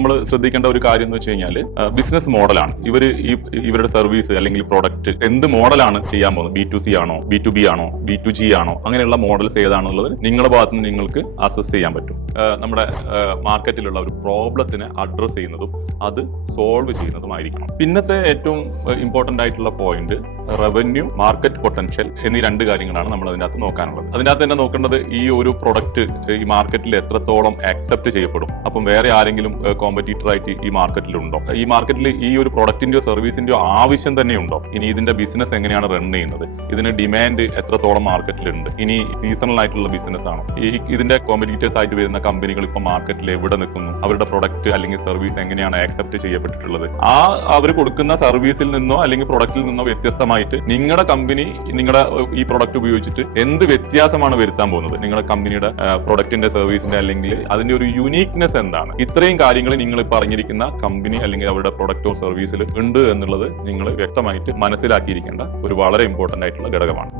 നമ്മൾ ശ്രദ്ധിക്കേണ്ട ഒരു കാര്യം എന്ന് വെച്ച് കഴിഞ്ഞാൽ ബിസിനസ് മോഡലാണ്. ഇവരുടെ സർവീസ് അല്ലെങ്കിൽ പ്രോഡക്റ്റ് എന്ത് മോഡലാണ് ചെയ്യാൻ പോകുന്നത്? B2C ആണോ, B2B ആണോ, B2G ആണോ, അങ്ങനെയുള്ള മോഡൽസ് ഏതാണെന്നുള്ളത് നിങ്ങളുടെ ഭാഗത്ത് നിന്ന് നിങ്ങൾക്ക് അസസ് ചെയ്യാൻ പറ്റും. നമ്മുടെ മാർക്കറ്റിലുള്ള ഒരു പ്രോബ്ലത്തിനെ അഡ്രസ് ചെയ്യുന്നതും അത് സോൾവ് ചെയ്യുന്നതുമായിരിക്കണം. പിന്നത്തെ ഏറ്റവും ഇമ്പോർട്ടന്റ് ആയിട്ടുള്ള പോയിന്റ് റവന്യൂ, മാർക്കറ്റ് പൊട്ടൻഷ്യൽ എന്നീ രണ്ട് കാര്യങ്ങളാണ് നമ്മൾ അതിനകത്ത് നോക്കാനുള്ളത്. അതിനകത്ത് തന്നെ നോക്കേണ്ടത് ഈ ഒരു പ്രൊഡക്റ്റ് ഈ മാർക്കറ്റിൽ എത്രത്തോളം ആക്സെപ്റ്റ് ചെയ്യപ്പെടും. അപ്പം വേറെ ആരെങ്കിലും കോമ്പറ്റീറ്റർ ആയിട്ട് ഈ മാർക്കറ്റിലുണ്ടോ, ഈ മാർക്കറ്റിൽ ഈ ഒരു പ്രൊഡക്റ്റിന്റെയോ സർവീസിന്റെയോ ആവശ്യം തന്നെയുണ്ടോ, ഇനി ഇതിന്റെ ബിസിനസ് എങ്ങനെയാണ് റൺ ചെയ്യുന്നത്, ഇതിന് ഡിമാൻഡ് എത്രത്തോളം മാർക്കറ്റിലുണ്ട്, ഇനി സീസണൽ ആയിട്ടുള്ള ബിസിനസ് ആണോ, ഇതിന്റെ കോമ്പറ്റീറ്റേഴ്സ് ആയിട്ട് വരുന്ന കമ്പനികൾ ഇപ്പൊ മാർക്കറ്റിൽ എവിടെ നിൽക്കുന്നു, അവരുടെ പ്രൊഡക്റ്റ് അല്ലെങ്കിൽ സർവീസ് എങ്ങനെയാണ് ആക്സെപ്റ്റ് ചെയ്യപ്പെട്ടിട്ടുള്ളത്, അവർ കൊടുക്കുന്ന സർവീസിൽ നിന്നോ അല്ലെങ്കിൽ പ്രൊഡക്റ്റിൽ നിന്നോ വ്യത്യസ്തമായിട്ട് നിങ്ങളുടെ കമ്പനി നിങ്ങളുടെ ഈ പ്രൊഡക്റ്റ് ഉപയോഗിച്ചിട്ട് എന്ത് വ്യത്യാസമാണ് വരുത്താൻ പോകുന്നത്, നിങ്ങളുടെ കമ്പനിയുടെ പ്രൊഡക്റ്റിന്റെ സർവീസിന്റെ അല്ലെങ്കിൽ അതിന്റെ ഒരു യുണീക്നെസ് എന്താണ്. ഇത്രയും കാര്യങ്ങൾ നിങ്ങൾ പറഞ്ഞിരിക്കുന്ന കമ്പനി അല്ലെങ്കിൽ അവരുടെ പ്രൊഡക്റ്റോ സർവീസിൽ ഉണ്ട് എന്നുള്ളത് നിങ്ങൾ വ്യക്തമായിട്ട് മനസ്സിലാക്കിയിരിക്കേണ്ട ഒരു വളരെ ഇമ്പോർട്ടന്റ് ആയിട്ടുള്ള ഘടകമാണ്.